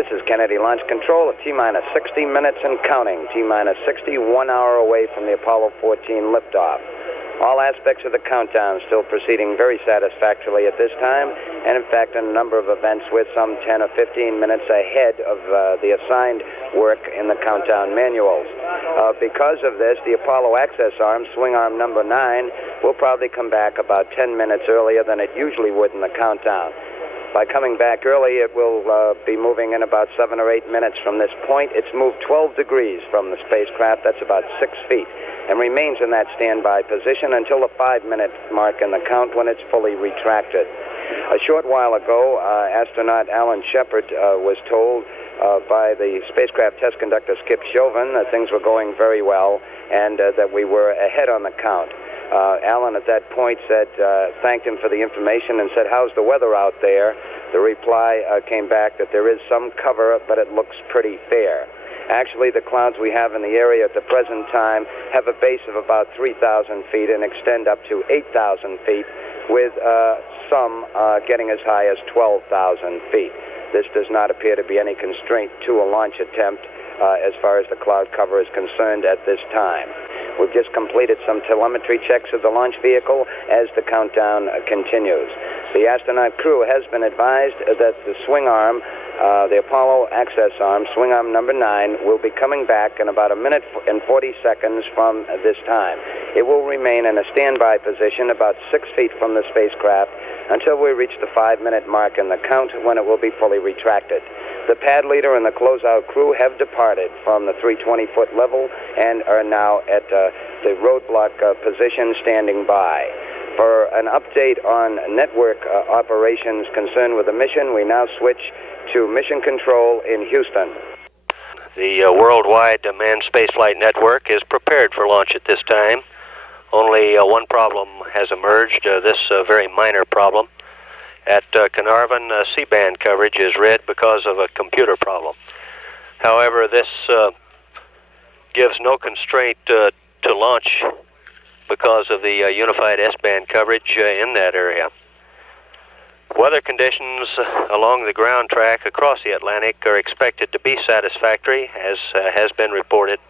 This is Kennedy Launch Control at T-minus 60 minutes and counting. T-minus 60, 1 hour away from the Apollo 14 liftoff. All aspects of the countdown still proceeding very satisfactorily at this time, and in fact a number of events with some 10 or 15 minutes ahead of the assigned work in the countdown manuals. Because of this, the Apollo access arm, swing arm number 9, will probably come back about 10 minutes earlier than it usually would in the countdown. By coming back early, it will be moving in about 7 or 8 minutes from this point. It's moved 12 degrees from the spacecraft. That's about 6 feet, and remains in that standby position until the 5-minute mark in the count when it's fully retracted. A short while ago, astronaut Alan Shepard was told by the spacecraft test conductor Skip Chauvin that things were going very well and that we were ahead on the count. Alan at that point said, thanked him for the information and said, "How's the weather out there?" The reply came back that there is some cover, but it looks pretty fair. Actually, the clouds we have in the area at the present time have a base of about 3,000 feet and extend up to 8,000 feet, with some getting as high as 12,000 feet. This does not appear to be any constraint to a launch attempt as far as the cloud cover is concerned at this time. We've just completed some telemetry checks of the launch vehicle as the countdown continues. The astronaut crew has been advised that the swing arm, the Apollo access arm, swing arm number 9, will be coming back in about 1 minute and 40 seconds from this time. It will remain in a standby position about 6 feet from the spacecraft until we reach the 5-minute mark in the count, when it will be fully retracted. The pad leader and the closeout crew have departed from the 320-foot level and are now at the roadblock position standing by. For an update on network operations concerned with the mission, we now switch to Mission Control in Houston. The worldwide manned spaceflight network is prepared for launch at this time. Only one problem has emerged, this very minor problem. At Carnarvon, C-band coverage is red because of a computer problem. However, this gives no constraint to launch because of the unified S-band coverage in that area. Weather conditions along the ground track across the Atlantic are expected to be satisfactory, as has been reported,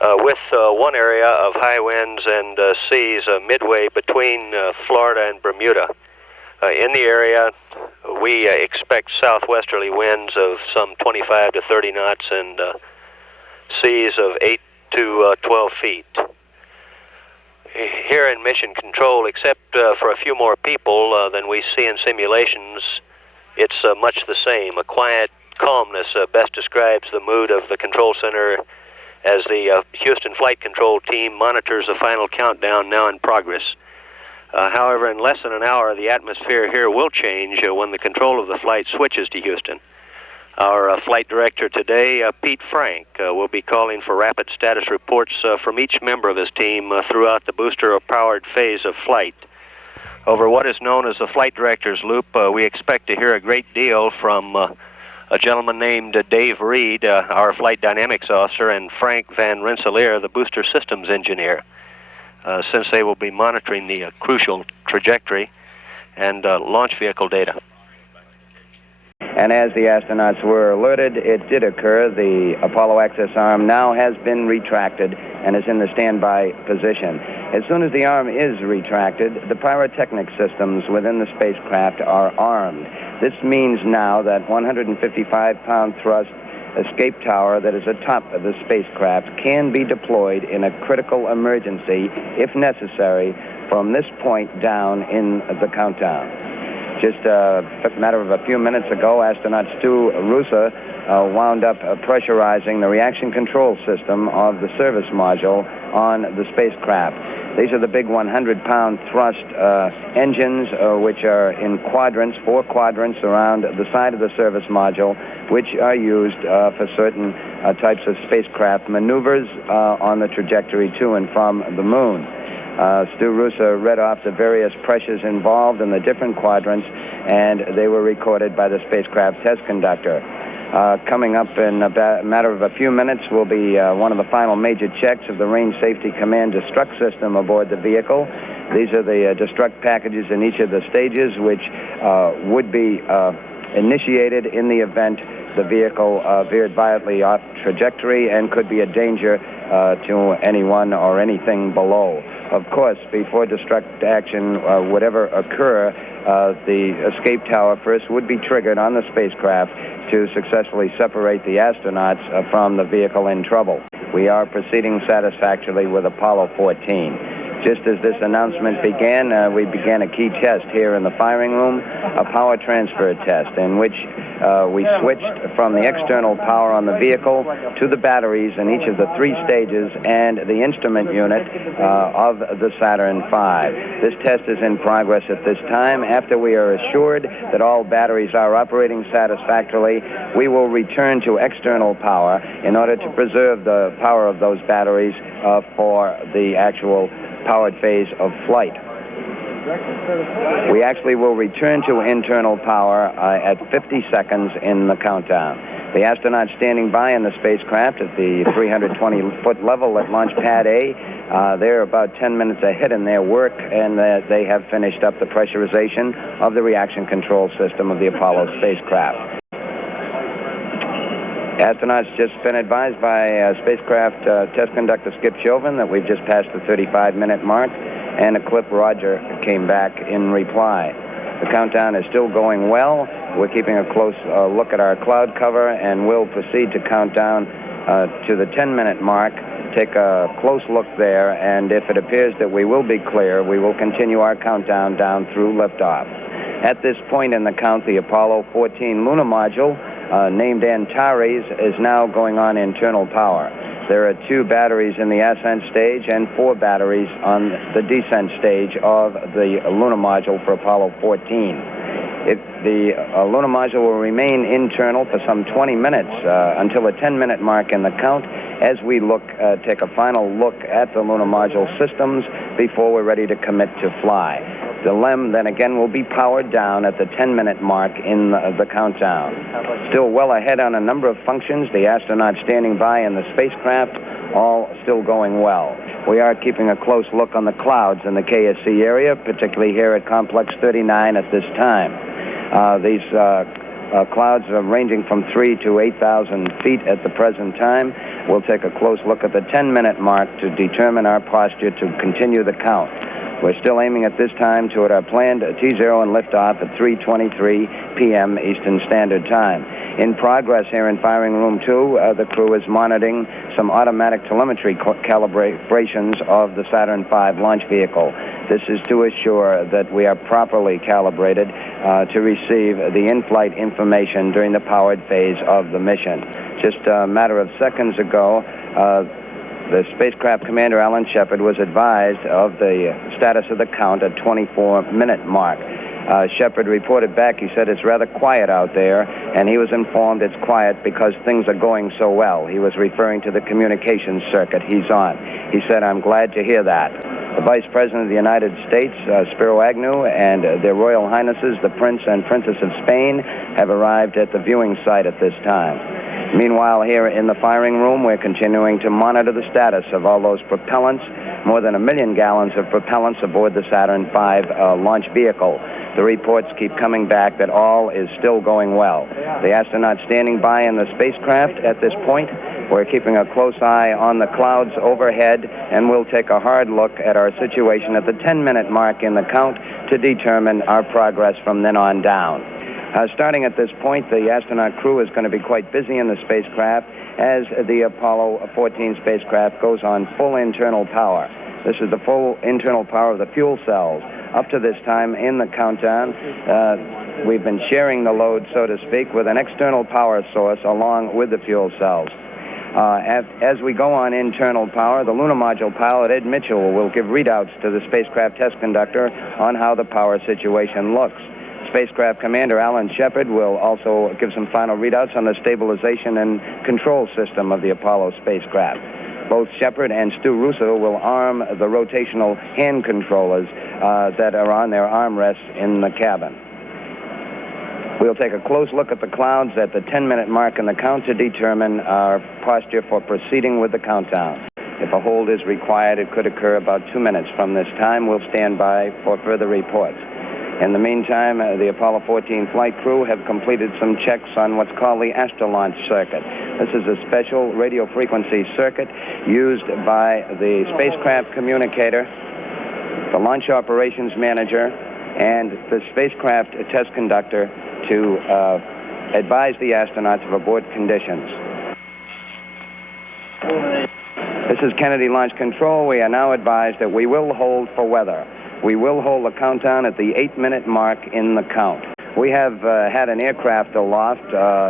with one area of high winds and seas midway between Florida and Bermuda. In the area, we expect southwesterly winds of some 25 to 30 knots and seas of 8 to 12 feet. Here in Mission Control, except for a few more people than we see in simulations, it's much the same. A quiet calmness best describes the mood of the control center as the Houston Flight Control team monitors the final countdown now in progress. However, in less than an hour, the atmosphere here will change when the control of the flight switches to Houston. Our flight director today, Pete Frank, will be calling for rapid status reports from each member of his team throughout the booster-powered phase of flight. Over what is known as the flight director's loop, we expect to hear a great deal from a gentleman named Dave Reed, our flight dynamics officer, and Frank Van Rensselaer, the booster systems engineer, since they will be monitoring the crucial trajectory and launch vehicle data. And as the astronauts were alerted, it did occur. The Apollo access arm now has been retracted and is in the standby position. As soon as the arm is retracted, the pyrotechnic systems within the spacecraft are armed. This means now that 155-pound thrust escape tower that is atop of the spacecraft can be deployed in a critical emergency, if necessary, from this point down in the countdown. Just a matter of a few minutes ago, astronaut Stuart Roosa wound up pressurizing the reaction control system of the service module on the spacecraft. These are the big 100-pound thrust engines, which are in quadrants, 4 quadrants around the side of the service module, which are used for certain types of spacecraft maneuvers on the trajectory to and from the moon. Stu Roosa read off the various pressures involved in the different quadrants, and they were recorded by the spacecraft test conductor. Coming up in a matter of a few minutes will be one of the final major checks of the Range Safety Command destruct system aboard the vehicle. These are the destruct packages in each of the stages, which would be initiated in the event the vehicle veered violently off trajectory and could be a danger to anyone or anything below. Of course, before destruct action would ever occur, the escape tower first would be triggered on the spacecraft to successfully separate the astronauts from the vehicle in trouble. We are proceeding satisfactorily with Apollo 14. Just as this announcement began, we began a key test here in the firing room, a power transfer test in which we switched from the external power on the vehicle to the batteries in each of the 3 stages and the instrument unit of the Saturn V. This test is in progress at this time. After we are assured that all batteries are operating satisfactorily, we will return to external power in order to preserve the power of those batteries for the actual powered phase of flight. We actually will return to internal power at 50 seconds in the countdown. The astronauts standing by in the spacecraft at the 320-foot level at Launch Pad A, they're about 10 minutes ahead in their work, and they have finished up the pressurization of the reaction control system of the Apollo spacecraft. Astronauts just been advised by spacecraft test conductor Skip Chauvin that we've just passed the 35-minute mark, and a clip Roger came back in reply. The countdown is still going well. We're keeping a close look at our cloud cover, and we'll proceed to count down to the 10-minute mark, take a close look there, and if it appears that we will be clear, we will continue our countdown down through liftoff. At this point in the count, the Apollo 14 lunar module, named Antares, is now going on internal power. There are 2 batteries in the ascent stage and 4 batteries on the descent stage of the lunar module for Apollo 14. The lunar module will remain internal for some 20 minutes until the 10-minute mark in the count as we take a final look at the lunar module systems before we're ready to commit to fly. The LEM then again will be powered down at the 10-minute mark in the countdown. Still well ahead on a number of functions, the astronauts standing by in the spacecraft, all still going well. We are keeping a close look on the clouds in the KSC area, particularly here at Complex 39 at this time. These clouds are ranging from 3,000 to 8,000 feet at the present time. We'll take a close look at the 10-minute mark to determine our posture to continue the count. We're still aiming at this time toward our planned T0 and liftoff at 3:23 p.m. Eastern Standard Time. In progress here in Firing Room 2, the crew is monitoring some automatic telemetry calibrations of the Saturn V launch vehicle. This is to assure that we are properly calibrated to receive the in-flight information during the powered phase of the mission. Just a matter of seconds ago, the spacecraft commander, Alan Shepard, was advised of the status of the count at 24-minute mark. Shepard reported back, he said it's rather quiet out there, and he was informed it's quiet because things are going so well. He was referring to the communications circuit he's on. He said, I'm glad to hear that. The Vice President of the United States, Spiro Agnew, and their Royal Highnesses, the Prince and Princess of Spain, have arrived at the viewing site at this time. Meanwhile, here in the firing room, we're continuing to monitor the status of all those propellants, more than 1 million gallons of propellants aboard the Saturn V launch vehicle. The reports keep coming back that all is still going well. The astronauts standing by in the spacecraft at this point, we're keeping a close eye on the clouds overhead, and we'll take a hard look at our situation at the 10-minute mark in the count to determine our progress from then on down. Starting at this point, the astronaut crew is going to be quite busy in the spacecraft as the Apollo 14 spacecraft goes on full internal power. This is the full internal power of the fuel cells. Up to this time in the countdown, we've been sharing the load, so to speak, with an external power source along with the fuel cells. As we go on internal power, the lunar module pilot, Ed Mitchell, will give readouts to the spacecraft test conductor on how the power situation looks. Spacecraft Commander Alan Shepard will also give some final readouts on the stabilization and control system of the Apollo spacecraft. Both Shepard and Stu Roosa will arm the rotational hand controllers that are on their armrests in the cabin. We'll take a close look at the clouds at the 10-minute mark in the count to determine our posture for proceeding with the countdown. If a hold is required, it could occur about 2 minutes from this time. We'll stand by for further reports. In the meantime, the Apollo 14 flight crew have completed some checks on what's called the Astrolaunch circuit. This is a special radio frequency circuit used by the spacecraft communicator, the launch operations manager, and the spacecraft test conductor to advise the astronauts of abort conditions. This is Kennedy Launch Control. We are now advised that we will hold for weather. We will hold the countdown at the 8-minute mark in the count. We have had an aircraft aloft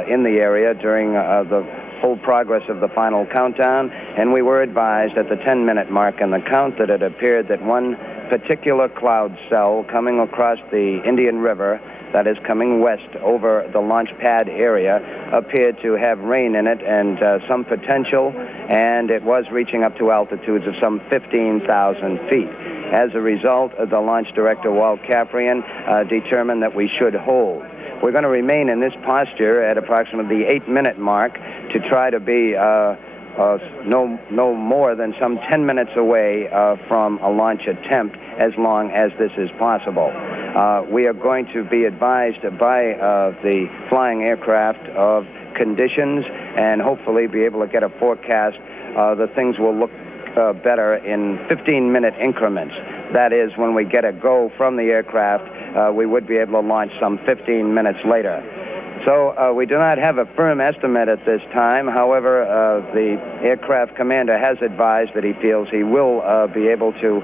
in the area during the whole progress of the final countdown, and we were advised at the 10-minute mark in the count that it appeared that one particular cloud cell coming across the Indian River, that is coming west over the launch pad area, appeared to have rain in it and some potential, and it was reaching up to altitudes of some 15,000 feet. As a result, the launch director, Walt Caprian, determined that we should hold. We're going to remain in this posture at approximately the 8-minute mark to try to be no more than some 10 minutes away from a launch attempt, as long as this is possible. We are going to be advised by the flying aircraft of conditions and hopefully be able to get a forecast that things will look better in 15-minute increments. That is, when we get a go from the aircraft, we would be able to launch some 15 minutes later. So we do not have a firm estimate at this time. However, the aircraft commander has advised that he feels he will be able to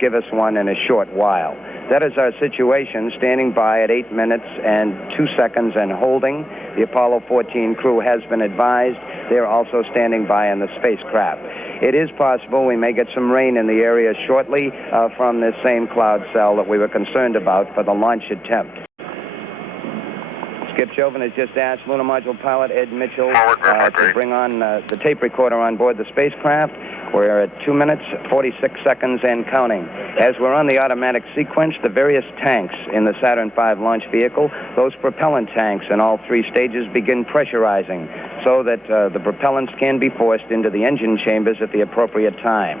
give us one in a short while. That is our situation, standing by at 8 minutes and 2 seconds and holding. The Apollo 14 crew has been advised. They're also standing by in the spacecraft. It is possible we may get some rain in the area shortly from this same cloud cell that we were concerned about for the launch attempt. Skip Joven has just asked Lunar Module pilot Ed Mitchell to bring on the tape recorder on board the spacecraft. We're at 2 minutes, 46 seconds and counting. As we're on the automatic sequence, the various tanks in the Saturn V launch vehicle, those propellant tanks in all 3 stages begin pressurizing so that the propellants can be forced into the engine chambers at the appropriate time.